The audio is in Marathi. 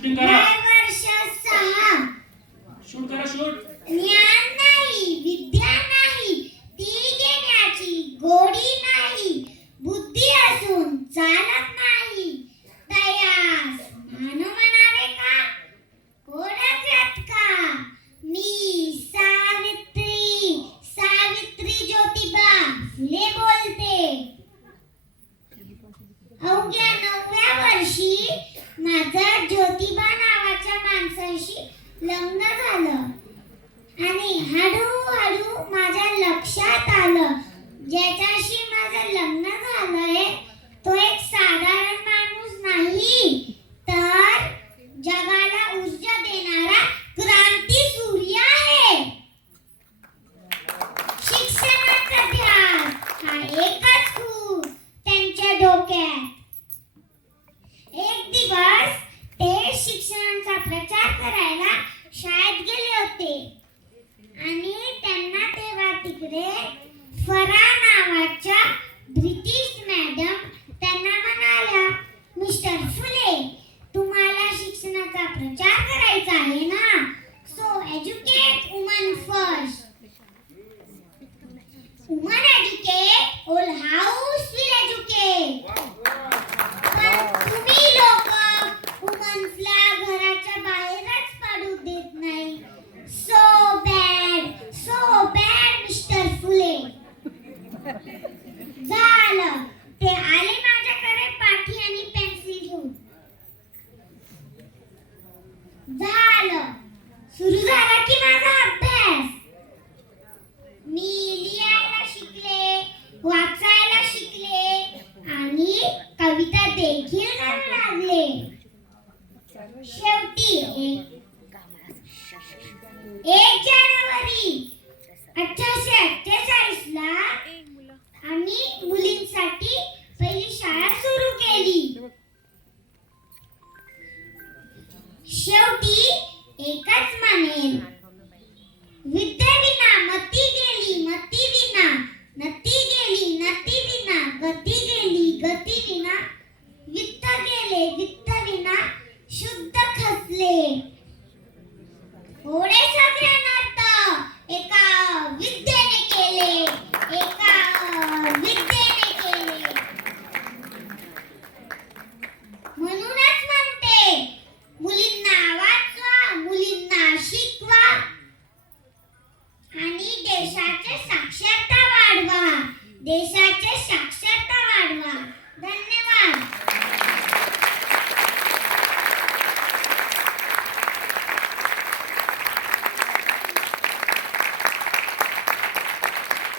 शूटिंग करा. वर्ष 6. शूट करा शूट. ज्ञान नाही, विद्या नाही, ती घेण्याची गोडी नाही, बुद्धी असून चालत नाही, तयास मानव म्हणावे का, ओळखत का, मी सावित्री, सावित्री ज्योतिबा फुले बोलते. अवघ्या 9व्या वर्षी माझं ज्योतिबा नावाच्या माणसाशी लग्न झालं आणि हळूहळू माझ्या लक्षात आलं ज्याच्याशी माझं लग्न झालंय तो एक साधारण माणूस नाही तर जगाला ऊर्जा देणारा क्रांती सूर्य आहे. शिक्षणाचा ध्यास हा एकच खूप त्यांच्या डोक्यात. एक दिवस ते शिक्षणाचा प्रचार करायला शाळेत गेले होते आणि त्यांना तेव्हा तिकडे फरा नावाच्या ब्रिटिश मॅडम त्यांना म्हणाल्या, मिस्टर फुले, तुम्हाला शिक्षणाचा प्रचार करायचा आहे ना, so educate woman first. Woman educate, whole house will educate. तुम्ही लोक वुमन्सला घराच्या बाहेरच पडू देत नाही. So bad mister Phule. झालं, ते आले माझ्याकडे पाटी आणि पेन्सिल घेऊन. झालं, सुरू झाला की माझा अभ्यास. मी लिहायला शिकले, वाचायला शिकले आणि कविता देखील करू लागले. शेवटी 1 जानेवारी 1848 ला आम्ही मुलींसाठी